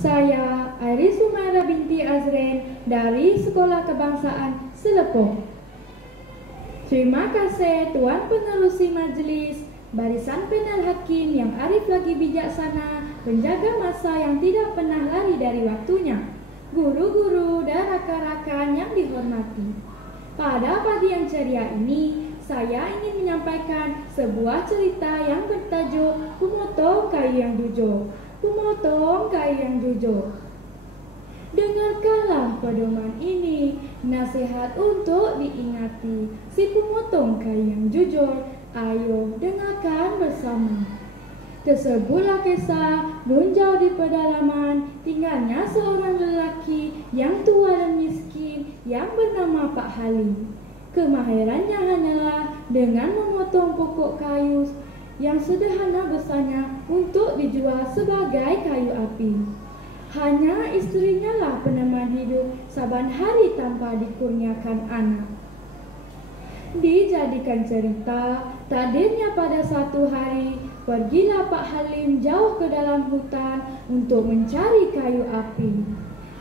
Saya Iris Sumaira binti Azren dari Sekolah Kebangsaan Selepok. Terima kasih Tuan Pengerusi Majlis, barisan panel hakim yang arif lagi bijaksana, penjaga masa yang tidak pernah lari dari waktunya, guru-guru dan rakan-rakan yang dihormati. Pada pagi yang ceria ini, saya ingin menyampaikan sebuah cerita yang bertajuk Pemotong Kayu yang Jujur. Pemotong kayu yang jujur. Dengarkanlah pedoman ini, nasihat untuk diingati. Si pemotong kayu yang jujur, ayo dengarkan bersama. Tersebutlah kisah nun jauh di pedalaman, tinggalnya seorang lelaki yang tua dan miskin yang bernama Pak Halim. Kemahirannya hanyalah dengan memotong pokok kayu yang sederhana besarnya untuk dijual sebagai kayu api. Hanya istrinya lah peneman hidup saban hari tanpa dikurniakan anak. Dijadikan cerita, takdirnya pada satu hari, pergilah Pak Halim jauh ke dalam hutan untuk mencari kayu api.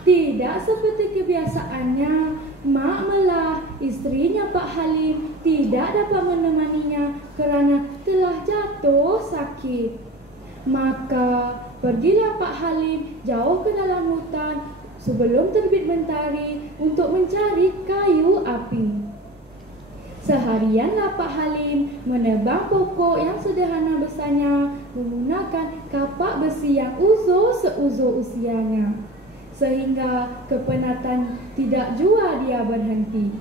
Tidak seperti kebiasaannya, Mak Melah, istrinya Pak Halim, tidak dapat menemaninya kerana telah jatuh sakit. Maka pergilah Pak Halim jauh ke dalam hutan sebelum terbit mentari untuk mencari kayu api. Seharianlah Pak Halim menebang pokok yang sederhana besarnya menggunakan kapak besi yang uzur seuzur usianya, sehingga kepenatan tidak jua dia berhenti.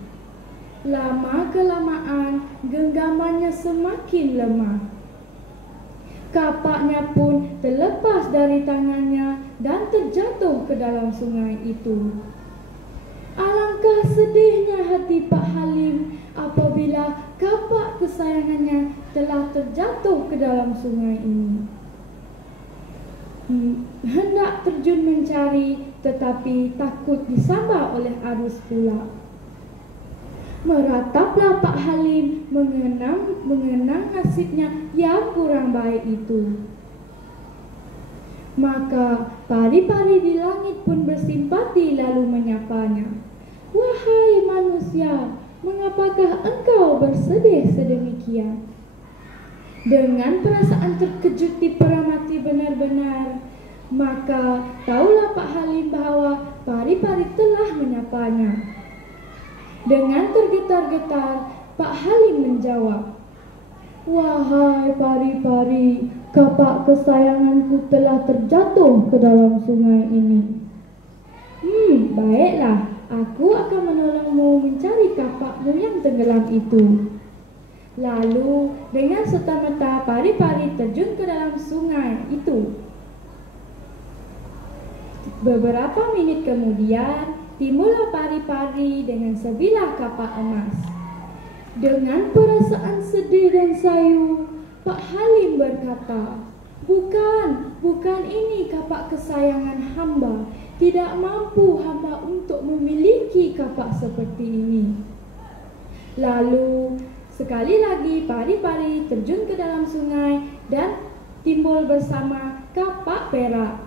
Lama-kelamaan genggamannya semakin lemah. Kapaknya pun terlepas dari tangannya dan terjatuh ke dalam sungai itu. Alangkah sedihnya hati Pak Halim apabila kapak kesayangannya telah terjatuh ke dalam sungai ini. Hendak terjun mencari, tetapi takut disambar oleh arus pula. Merataplah Pak Halim mengenang nasibnya yang kurang baik itu. Maka pari-pari di langit pun bersimpati lalu menyapanya. Wahai manusia, mengapakah engkau bersedih sedemikian? Dengan perasaan terkejut diperamati benar-benar, maka taulah Pak Halim bahawa pari-pari telah menyapanya. Dengan tergetar-getar, Pak Halim menjawab, "Wahai pari-pari, kapak kesayanganku telah terjatuh ke dalam sungai ini. Baiklah, aku akan menolongmu mencari kapakmu yang tenggelam itu." Lalu dengan serta-merta pari-pari terjun ke dalam sungai itu. Beberapa minit kemudian, timbullah pari-pari dengan sebilah kapak emas. Dengan perasaan sedih dan sayu, Pak Halim berkata, Bukan ini kapak kesayangan hamba. Tidak mampu hamba untuk memiliki kapak seperti ini." Lalu sekali lagi pari-pari terjun ke dalam sungai dan timbul bersama kapak perak.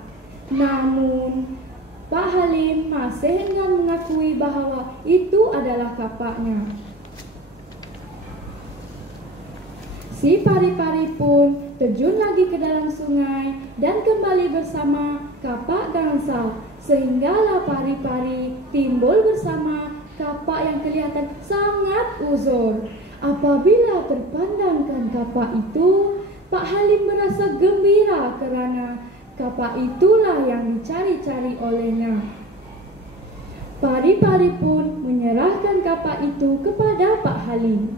Namun Pak Halim masih enggan mengakui bahawa itu adalah kapaknya. Si pari-pari pun terjun lagi ke dalam sungai dan kembali bersama kapak gansal, sehinggalah pari-pari timbul bersama kapak yang kelihatan sangat uzur. Apabila terpandangkan kapak itu, Pak Halim merasa gembira kerana kapak itulah yang dicari-cari olehnya. Pari-pari pun menyerahkan kapak itu kepada Pak Halim.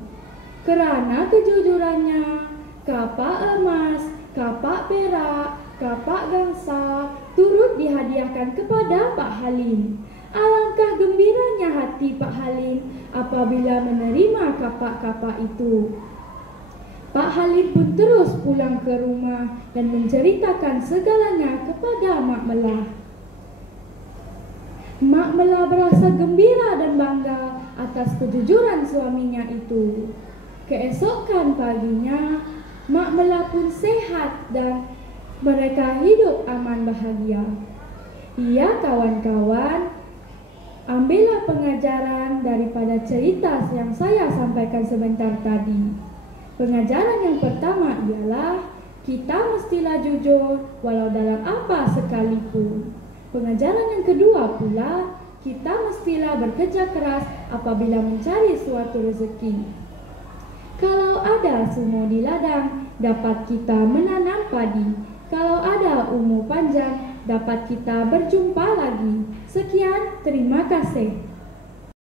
Kerana kejujurannya, kapak emas, kapak perak, kapak gangsa turut dihadiahkan kepada Pak Halim. Alangkah gembiranya hati Pak Halim apabila menerima kapak-kapak itu. Pak Halim pun terus pulang ke rumah dan menceritakan segalanya kepada Mak Melah. Mak Melah berasa gembira dan bangga atas kejujuran suaminya itu. Keesokan paginya, Mak Melah pun sehat dan mereka hidup aman bahagia. Iya kawan-kawan, ambillah pengajaran daripada cerita yang saya sampaikan sebentar tadi. Pengajaran yang pertama ialah kita mestilah jujur walau dalam apa sekalipun. Pengajaran yang kedua pula, kita mestilah bekerja keras apabila mencari suatu rezeki. Kalau ada sumur di ladang, dapat kita menanam padi. Kalau ada umur panjang, dapat kita berjumpa lagi. Sekian, terima kasih.